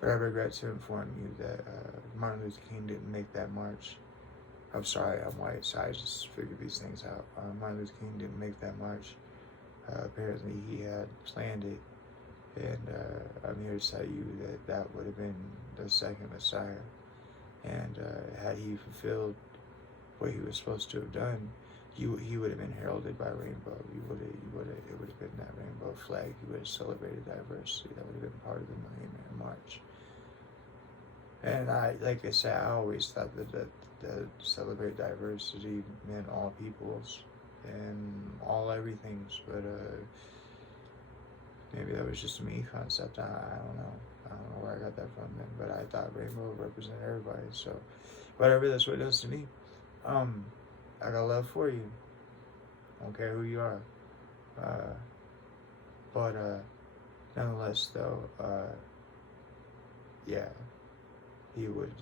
But I regret to inform you that Martin Luther King didn't make that march. I'm sorry, I'm white, so I just figured these things out. Martin Luther King didn't make that march. Apparently he had planned it. And I'm here to tell you that that would have been the second Messiah. And had he fulfilled what he was supposed to have done, he would have been heralded by rainbow. It would have been that rainbow flag. He would have celebrated diversity. That would have been part of the Million Man March. And like I said, I always thought that celebrate diversity meant all peoples and all everythings, but maybe that was just a me concept. I don't know. I don't know where I got that from then, but I thought rainbow represented everybody. So, whatever, that's what it does to me. I got love for you. I don't care who you are. But nonetheless, though, yeah, he would have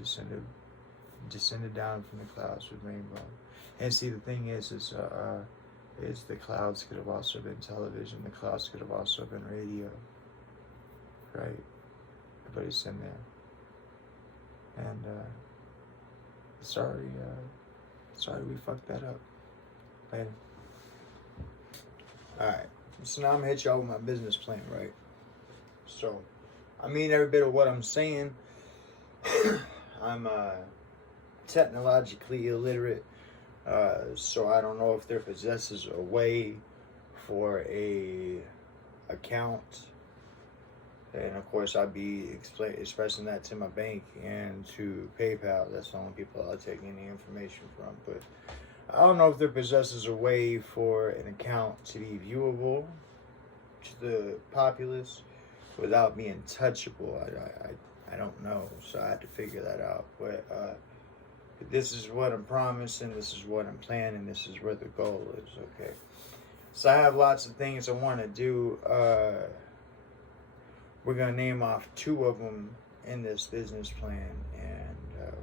descended down from the clouds with rainbow. And see, the thing is the clouds could have also been television. The clouds could have also been radio, right? But it's in there. And sorry we fucked that up. Later. Alright, so now I'm gonna hit y'all with my business plan, right? So, I mean every bit of what I'm saying. I'm technologically illiterate, so I don't know if there possesses a way for a account, and of course I'll be expressing that to my bank and to PayPal. That's the only people I'll take any information from. But I don't know if there possesses a way for an account to be viewable to the populace without being touchable. I don't know, so I had to figure that out. But this is what I'm promising, this is what I'm planning, this is where the goal is, okay? So I have lots of things I want to do. We're going to name off 2 of them in this business plan, and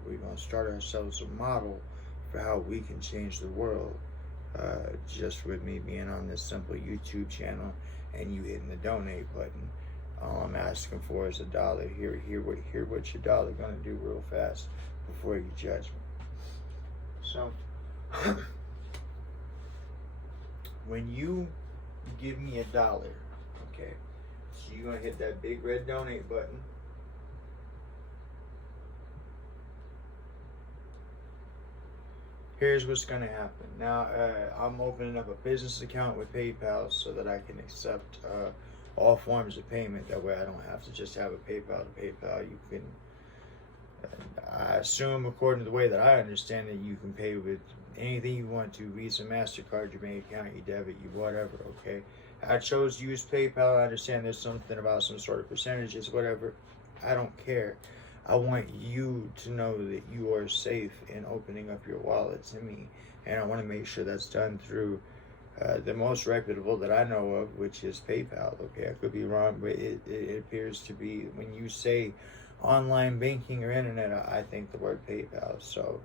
we're going to start ourselves a model for how we can change the world, just with me being on this simple YouTube channel and you hitting the donate button. All I'm asking for is $1. Hear what your $1 gonna do real fast before you judge me. So, when you give me $1, okay, so you're gonna hit that big red donate button. Here's what's gonna happen. Now, I'm opening up a business account with PayPal so that I can accept all forms of payment. That way I don't have to just have a PayPal to PayPal. You can, I assume, according to the way that I understand it, you can pay with anything you want to: Visa, MasterCard, your bank account, your debit, your whatever, okay? I chose to use PayPal. I understand there's something about some sort of percentages, whatever. I don't care. I want you to know that you are safe in opening up your wallet to me. And I want to make sure that's done through the most reputable that I know of, which is PayPal. Okay, I could be wrong, but it appears to be, when you say online banking or internet, I think the word PayPal. So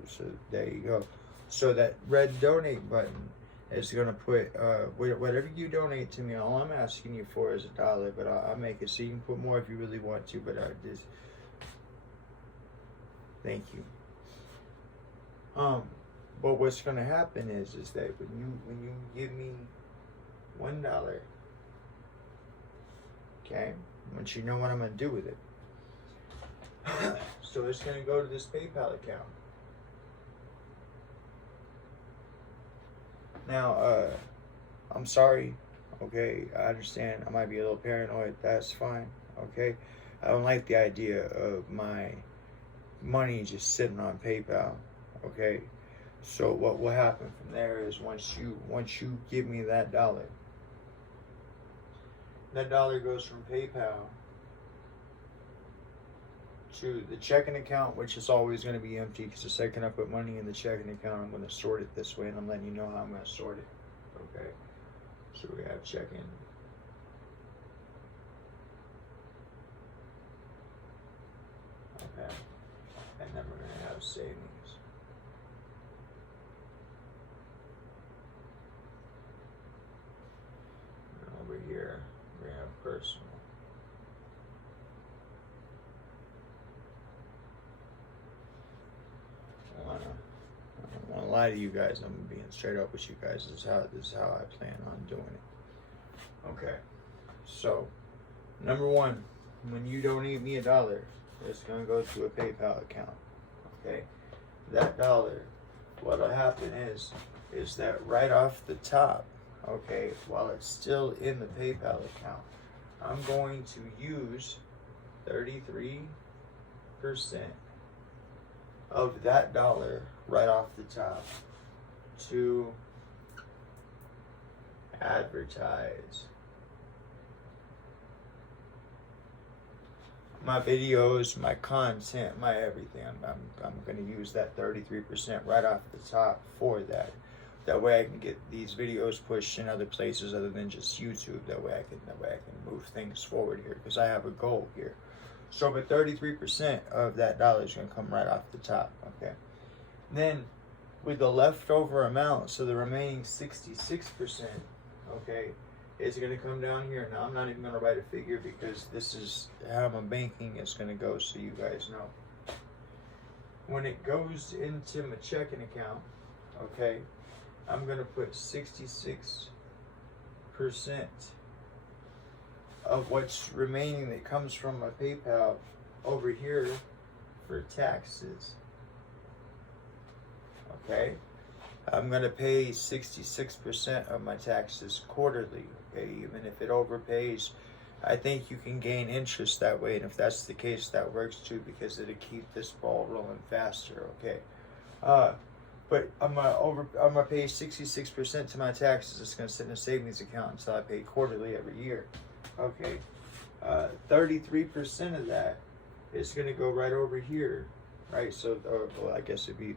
there you go. So that red donate button is going to put whatever you donate to me. All I'm asking you for is $1, but I'll make it so you can put more if you really want to. But just thank you. But what's going to happen is that when you give me $1, okay, I want you to know what I'm going to do with it. So it's going to go to this PayPal account. Now, I'm sorry, okay, I understand I might be a little paranoid, that's fine, okay? I don't like the idea of my money just sitting on PayPal, okay? So what will happen from there is once you give me that $1, that $1 goes from PayPal to the checking account, which is always going to be empty, because the second I put money in the checking account, I'm going to sort it this way, and I'm letting you know how I'm going to sort it. Okay, so we have checking, okay, and then we're going to have savings. And over here we have personal. lie to you guys. I'm being straight up with you guys. This is how I plan on doing it. Okay. So, number one, when you donate me $1, it's gonna go to a PayPal account. Okay. That dollar, what'll happen is that right off the top, okay, while it's still in the PayPal account, I'm going to use 33% of that dollar right off the top to advertise my videos, my content, my everything. I'm going to use that 33% right off the top for that. That way I can get these videos pushed in other places other than just YouTube. That way I can move things forward here, because I have a goal here. So, but 33% of that dollar is going to come right off the top. Okay. Then, with the leftover amount, so the remaining 66%, okay, is going to come down here. Now, I'm not even going to write a figure because this is how my banking is going to go, so you guys know. When it goes into my checking account, okay, I'm going to put 66% of what's remaining that comes from my PayPal over here for taxes. Okay? I'm going to pay 66% of my taxes quarterly. Okay? Even if it overpays, I think you can gain interest that way. And if that's the case, that works too, because it'll keep this ball rolling faster. Okay? But I'm gonna pay 66% to my taxes. It's gonna sit in a savings account until I pay quarterly every year. Okay, 33% of that is gonna go right over here, right? So, well, I guess it'd be,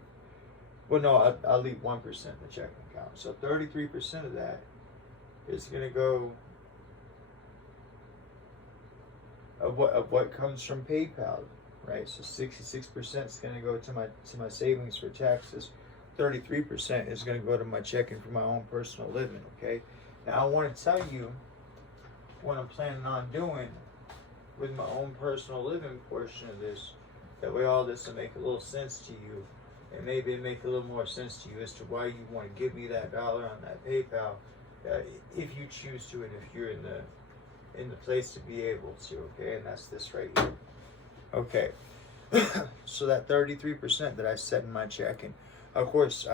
well, no, I'll leave 1% in the checking account. So 33% of that is gonna go of what comes from PayPal, right? So 66% is gonna go to my savings for taxes. 33% is going to go to my checking for my own personal living, okay? Now, I want to tell you what I'm planning on doing with my own personal living portion of this. That way all this will make a little sense to you, and maybe it make a little more sense to you as to why you want to give me that dollar on that PayPal, if you choose to, and if you're in the place to be able to, okay? And that's this right here. Okay. So that 33% that I set in my checking, of course,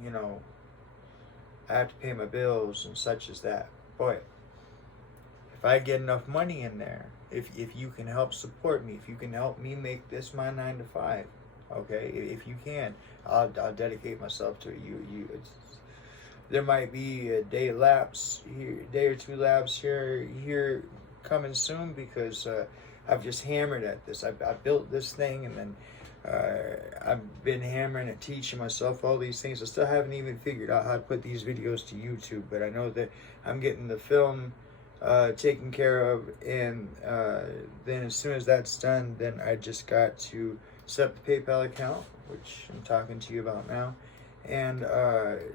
you know, I have to pay my bills and such as that. But if I get enough money in there, if you can help support me, if you can help me make this my 9 to 5, okay, if you can, I'll dedicate myself to it. There might be a day or two lapse here coming soon, because I've just hammered at this. I built this thing, and then I've been hammering and teaching myself all these things. I still haven't even figured out how to put these videos to YouTube, but I know that I'm getting the film taken care of, and then as soon as that's done, then I just got to set up the PayPal account, which I'm talking to you about now, and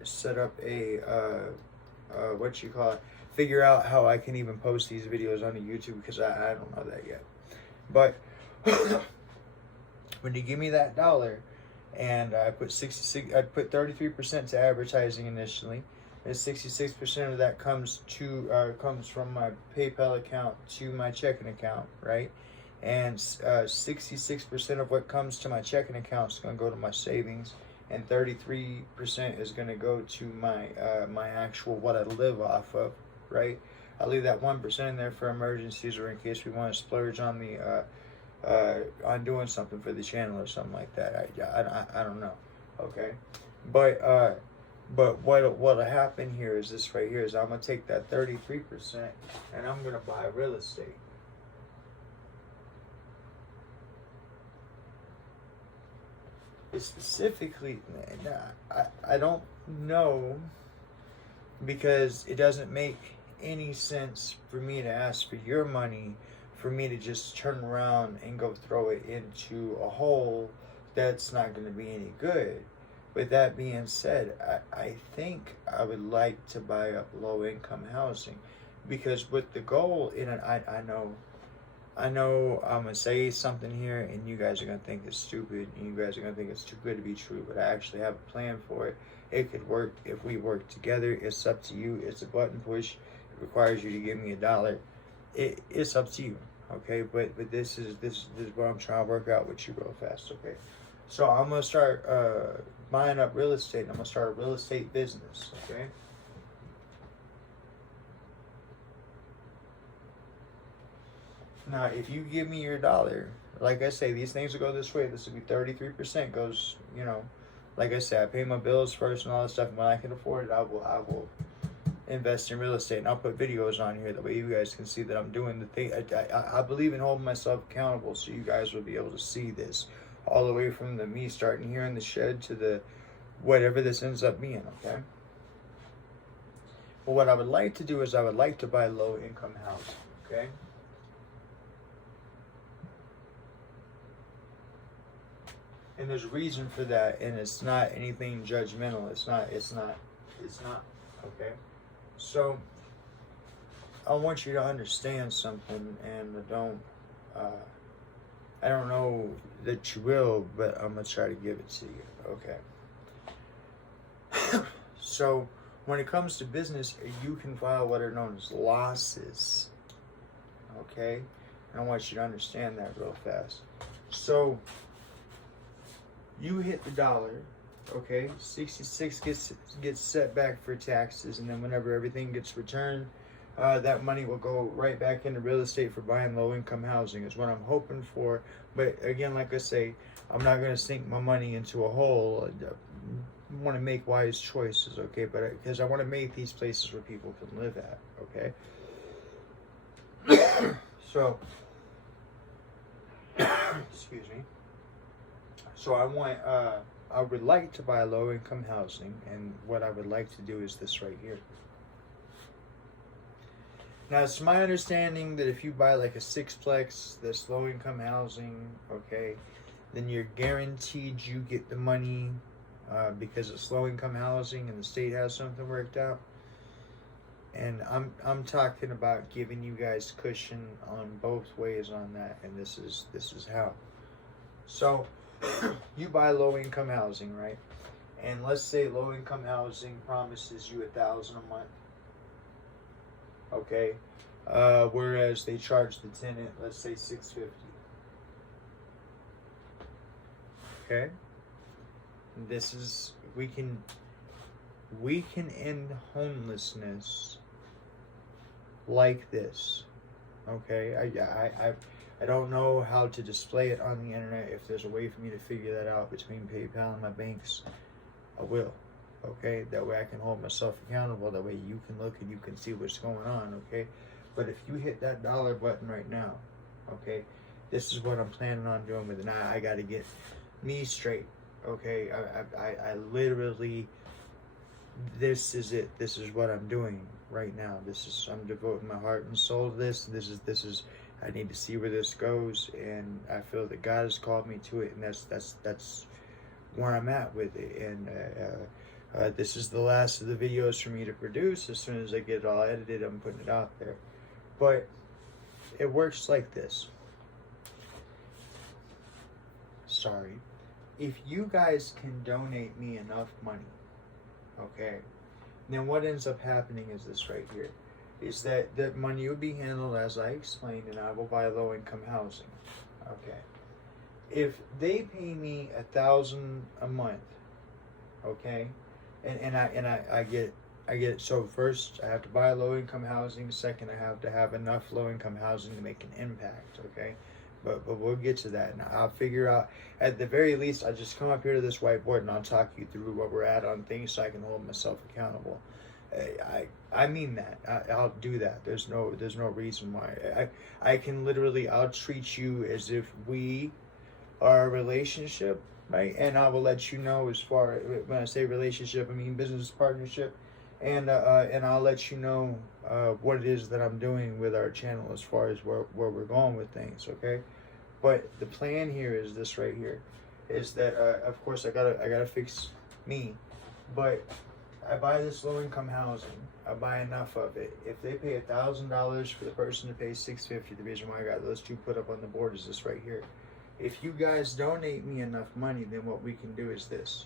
set up a figure out how I can even post these videos onto YouTube, because I don't know that yet. But when you give me that dollar, and I put 33% to advertising initially, and 66% of that comes from my PayPal account to my checking account, right? And 66% of what comes to my checking account is going to go to my savings, and 33% is going to go to my my actual what I live off of, right? I'll leave that 1% in there for emergencies, or in case we want to splurge on the on doing something for the channel or something like that. I don't know, okay? But what'll happen here is this right here, is I'm gonna take that 33% and I'm gonna buy real estate. It's specifically, I don't know, because it doesn't make any sense for me to ask for your money, for me to just turn around and go throw it into a hole that's not going to be any good. With that being said, I think I would like to buy up low-income housing, because with the goal, I know I know I'm gonna say something here, and you guys are gonna think it's stupid, and you guys are gonna think it's too good to be true. But I actually have a plan for it. It could work if we work together. It's up to you. It's a button push. It requires you to give me $1. It's up to you. Okay, but this is what I'm trying to work out with you real fast. Okay, so I'm gonna start buying up real estate. I'm gonna start a real estate business. Okay. Now, if you give me your $1, like I say, these things will go this way. This will be 33% goes, like I said, I pay my bills first and all that stuff. And when I can afford it, I will invest in real estate. And I'll put videos on here. That way you guys can see that I'm doing the thing. I believe in holding myself accountable, so you guys will be able to see this. All the way from the me starting here in the shed to the whatever this ends up being, okay? But what I would like to do is I would like to buy low income housing, okay? And there's a reason for that, and it's not anything judgmental. It's not, okay? So, I want you to understand something, and I don't know that you will, but I'm going to try to give it to you, okay? So, when it comes to business, you can file what are known as losses, okay? And I want you to understand that real fast. So, you hit the $1, okay? 66 gets set back for taxes, and then whenever everything gets returned, that money will go right back into real estate for buying low-income housing is what I'm hoping for. But again, like I say, I'm not going to sink my money into a hole. I want to make wise choices, okay? But because I want to make these places where people can live at, okay? So, excuse me. So I would like to buy low-income housing, and what I would like to do is this right here. Now, it's my understanding that if you buy like a sixplex, this low-income housing, okay, then you're guaranteed you get the money because it's low-income housing and the state has something worked out. And I'm talking about giving you guys cushion on both ways on that, and this is how. So, you buy low-income housing, right? And let's say low-income housing promises you $1,000 a month, okay? Whereas they charge the tenant, let's say $650. Okay? This is we can end homelessness like this. Okay? I don't know how to display it on the internet. If there's a way for me to figure that out between PayPal and my banks, I will. Okay? That way I can hold myself accountable. That way you can look and you can see what's going on. Okay? But if you hit that $1 button right now, okay, this is what I'm planning on doing with it. Now I got to get me straight. Okay? I literally, this is it. This is what I'm doing right now. I'm devoting my heart and soul to this. This is I need to see where this goes, and I feel that God has called me to it, and that's where I'm at with it. And this is the last of the videos for me to produce. As soon as I get it all edited, I'm putting it out there. But it works like this. Sorry. If you guys can donate me enough money, okay, then what ends up happening is this right here. Is that the money will be handled as I explained, and I will buy low-income housing. Okay. If they pay me $1,000 a month, okay, and I get so first I have to buy low-income housing. Second, I have to have enough low-income housing to make an impact. Okay. But we'll get to that, and I'll figure out. At the very least, I'll just come up here to this whiteboard and I'll talk you through what we're at on things so I can hold myself accountable. I mean that. I'll do that. There's no reason why. I can literally, I'll treat you as if we are a relationship, right? And I will let you know, as far when I say relationship, I mean business partnership, and I'll let you know what it is that I'm doing with our channel as far as where we're going with things, okay? But the plan here is this right here, is that of course I gotta fix me, but I buy this low-income housing. I buy enough of it. If they pay $1,000 for the person to pay $650, the reason why I got those two put up on the board is this right here. If you guys donate me enough money, then what we can do is this.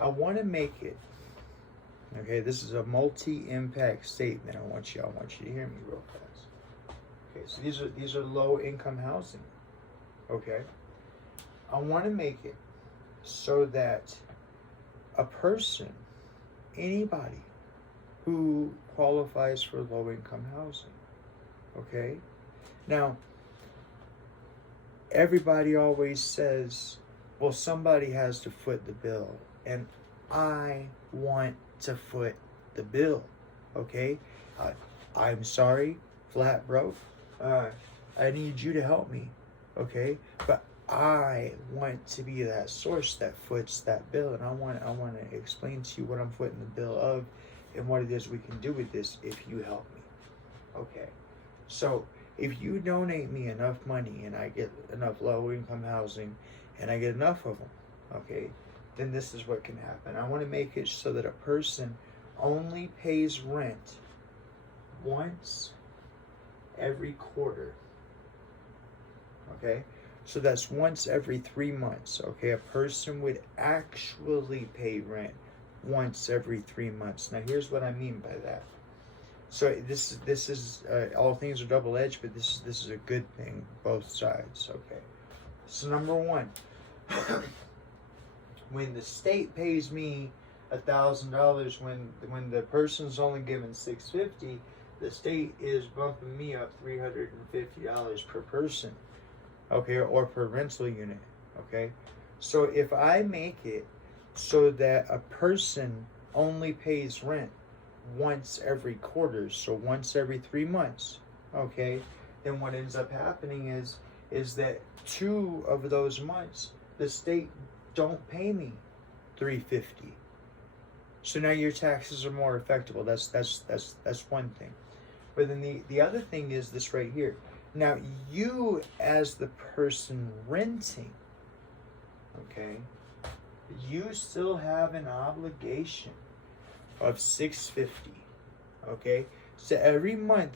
I want to make it. Okay, this is a multi-impact statement. I want you to hear me real fast. Okay, so these are low-income housing. Okay, I want to make it so that a person, anybody who qualifies for low-income housing, okay? Now, everybody always says, well, somebody has to foot the bill, and I want to foot the bill, okay? I'm sorry, flat broke. I need you to help me, okay? But I want to be that source that foots that bill, and I want to explain to you what I'm footing the bill of and what it is we can do with this if you help me. Okay, so if you donate me enough money and I get enough low-income housing and I get enough of them, okay, then this is what can happen. I want to make it so that a person only pays rent once every quarter. Okay, so that's once every 3 months. Okay, a person would actually pay rent once every 3 months. Now here's what I mean by that. So this is all things are double-edged, but this is a good thing, both sides. Okay, so number one, when the state pays me $1,000, when the person's only given $650, the state is bumping me up $350 per person, okay, or per rental unit, okay. So if I make it so that a person only pays rent once every quarter, so once every 3 months, okay, then what ends up happening is that 2 of those months the state don't pay me $350. So now your taxes are more effective. That's one thing. But then the other thing is this right here. Now you as the person renting, okay, you still have an obligation of $650. Okay, so every month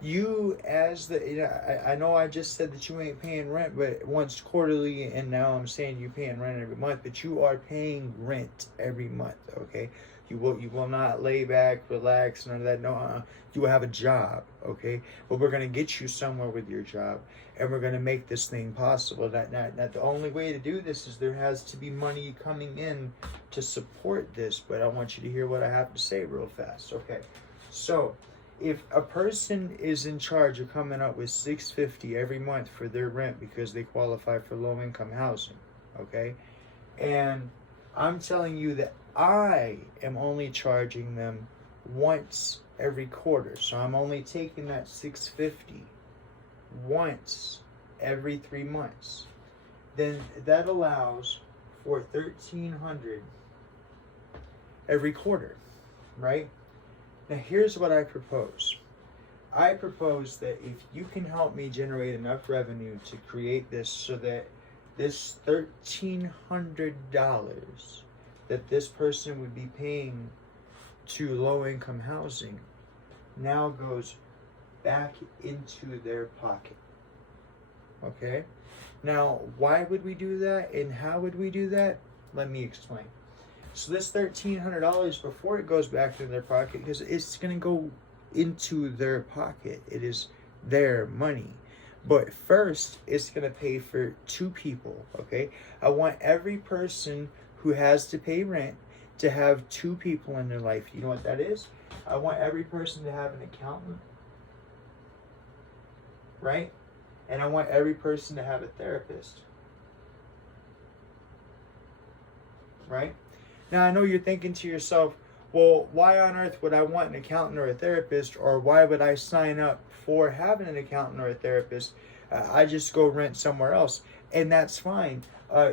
you as the, I know I just said that you ain't paying rent but once quarterly, and now I'm saying you're paying rent every month, but you are paying rent every month. Okay, you will not lay back, relax, none of that. No, you will have a job. Okay, but we're gonna get you somewhere with your job, and we're gonna make this thing possible. That the only way to do this is there has to be money coming in to support this. But I want you to hear what I have to say real fast. Okay, so if a person is in charge of coming up with $650 every month for their rent because they qualify for low-income housing, okay, and I'm telling you that I am only charging them once every quarter, so I'm only taking that $650 once every 3 months, then that allows for $1,300 every quarter, right? Now here's what I propose. I propose that if you can help me generate enough revenue to create this so that this $1,300 that this person would be paying to low-income housing now goes back into their pocket. Okay? Now, why would we do that and how would we do that? Let me explain. So this $1,300, before it goes back into their pocket, because it's going to go into their pocket. It is their money. But first, it's going to pay for 2 people, okay? I want every person who has to pay rent to have 2 people in their life. You know what that is? I want every person to have an accountant, right? And I want every person to have a therapist, right? Now, I know you're thinking to yourself, well, why on earth would I want an accountant or a therapist, or why would I sign up for having an accountant or a therapist? I just go rent somewhere else, and that's fine.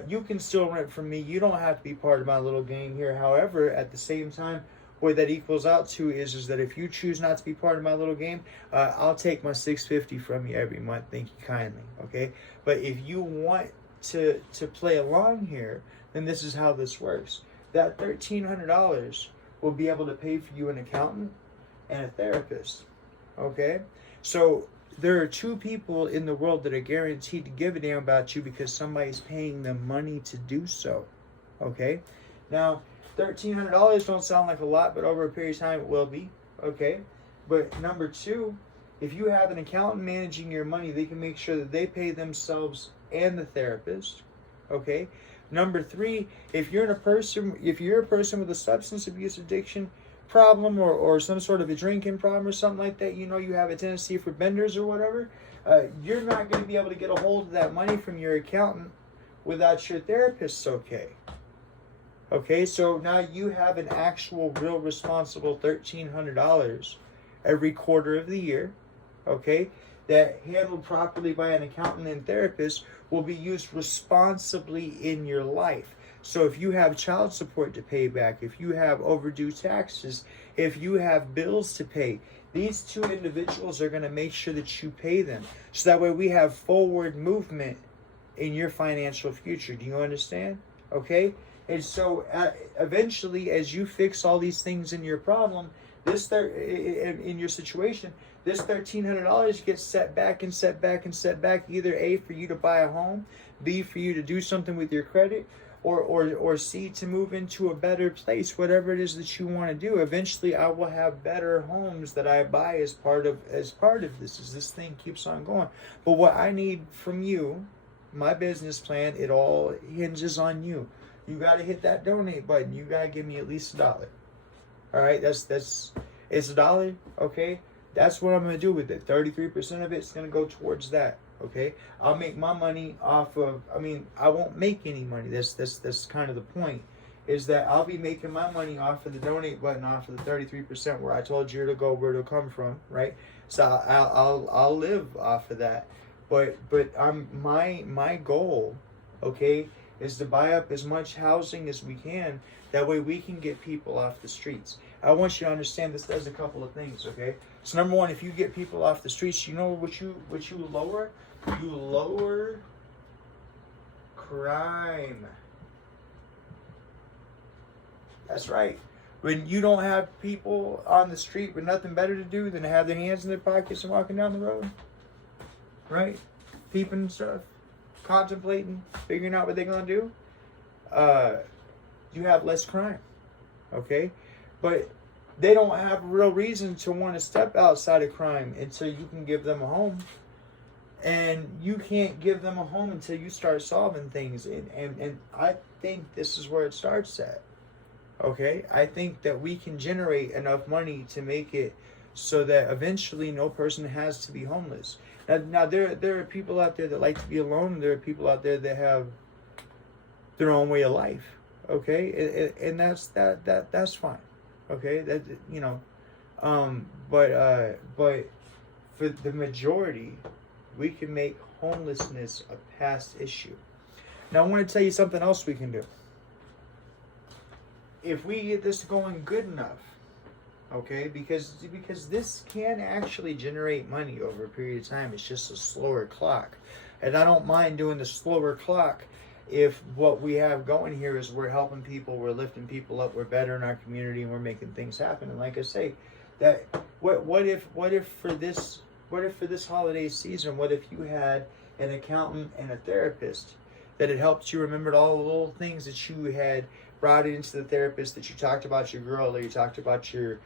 You can still rent from me. You don't have to be part of my little game here. However, at the same time, what that equals out to is that if you choose not to be part of my little game, I'll take my $650 from you every month. Thank you kindly, okay? But if you want to play along here, then this is how this works. That $1,300 will be able to pay for you an accountant, and a therapist. Okay? So there are two people in the world that are guaranteed to give a damn about you because somebody's paying them money to do so. Okay? Now, $1,300 don't sound like a lot, but over a period of time it will be. Okay? But number two, if you have an accountant managing your money, they can make sure that they pay themselves and the therapist. Okay? Number three, if you're a person with a substance abuse addiction problem or some sort of a drinking problem or something like that, you have a tendency for benders or whatever, you're not going to be able to get a hold of that money from your accountant without your therapist's okay. Okay, so now you have an actual, real responsible $1,300 every quarter of the year, okay, that handled properly by an accountant and therapist will be used responsibly in your life. So if you have child support to pay back, if you have overdue taxes, if you have bills to pay, these two individuals are going to make sure that you pay them. So that way we have forward movement in your financial future. Do you understand? Okay? And so eventually, as you fix all these things in your problem, in your situation, this $1,300 gets set back and set back and set back, either A, for you to buy a home, B, for you to do something with your credit, or C, to move into a better place, whatever it is that you want to do. Eventually, I will have better homes that I buy as part of this, as this thing keeps on going. But what I need from you, my business plan, it all hinges on you. You got to hit that donate button. You got to give me at least $1. All right, it's $1, okay? That's what I'm going to do with it. 33% of it's going to go towards that, okay? I'll make my money off of, I won't make any money. That's kind of the point, is that I'll be making my money off of the donate button, off of the 33% where I told you to go, where it'll come from, right? So I'll live off of that. But my goal, okay, is to buy up as much housing as we can. That way we can get people off the streets. I want you to understand this does a couple of things, okay? So number one, if you get people off the streets, you know what you lower? You lower crime. That's right. When you don't have people on the street with nothing better to do than to have their hands in their pockets and walking down the road, right? Peeping stuff, contemplating, figuring out what they're going to do, you have less crime, okay? But they don't have a real reason to want to step outside of crime until you can give them a home. And you can't give them a home until you start solving things. And I think this is where it starts at, okay? I think that we can generate enough money to make it so that eventually no person has to be homeless. Now there are people out there that like to be alone, and there are people out there that have their own way of life, okay? And that's fine, okay? That, but for the majority, we can make homelessness a past issue. Now I want to tell you something else we can do. If we get this going good enough, okay, because this can actually generate money over a period of time. It's just a slower clock. And I don't mind doing the slower clock if what we have going here is we're helping people, we're lifting people up, we're better in our community, and we're making things happen. And like I say, that what if for this holiday season, what if you had an accountant and a therapist that had helped you remembered all the little things that you had brought into the therapist, that you talked about your girl, or you talked about your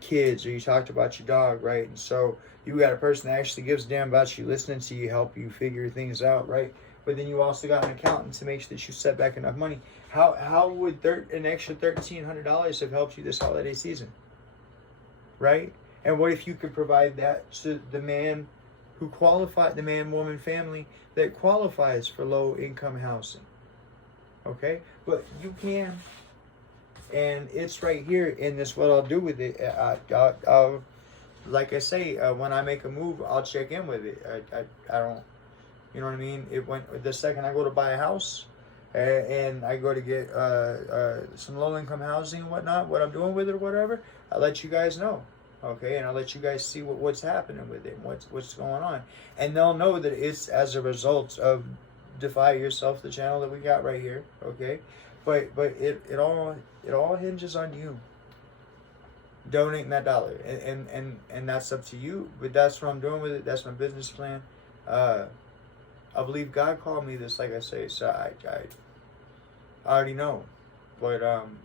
kids, or you talked about your dog, right? And so you got a person that actually gives a damn about you, listening to you, help you figure things out, right? But then you also got an accountant to make sure that you set back enough money. How would an extra $1,300 have helped you this holiday season, right? And what if you could provide that to the man who qualified, the man, woman, family that qualifies for low income housing, okay? But you can. And it's right here in this, what I'll do with it. I'll like I say, when I make a move, I'll check in with it. I don't, you know what I mean? The second I go to buy a house and I go to get some low-income housing and whatnot, what I'm doing with it or whatever, I'll let you guys know. Okay, and I'll let you guys see what's happening with it, what's going on. And they'll know that it's as a result of Defy Yourself, the channel that we got right here, okay? But it all hinges on you. donating that dollar, and that's up to you. But that's what I'm doing with it. That's my business plan. I believe God called me this, like I say, so I already know. But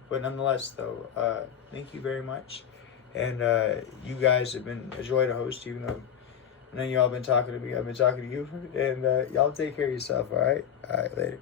nonetheless, though, thank you very much, and you guys have been a joy to host, even though I know y'all been talking to me. I've been talking to you, and y'all take care of yourself. All right, later.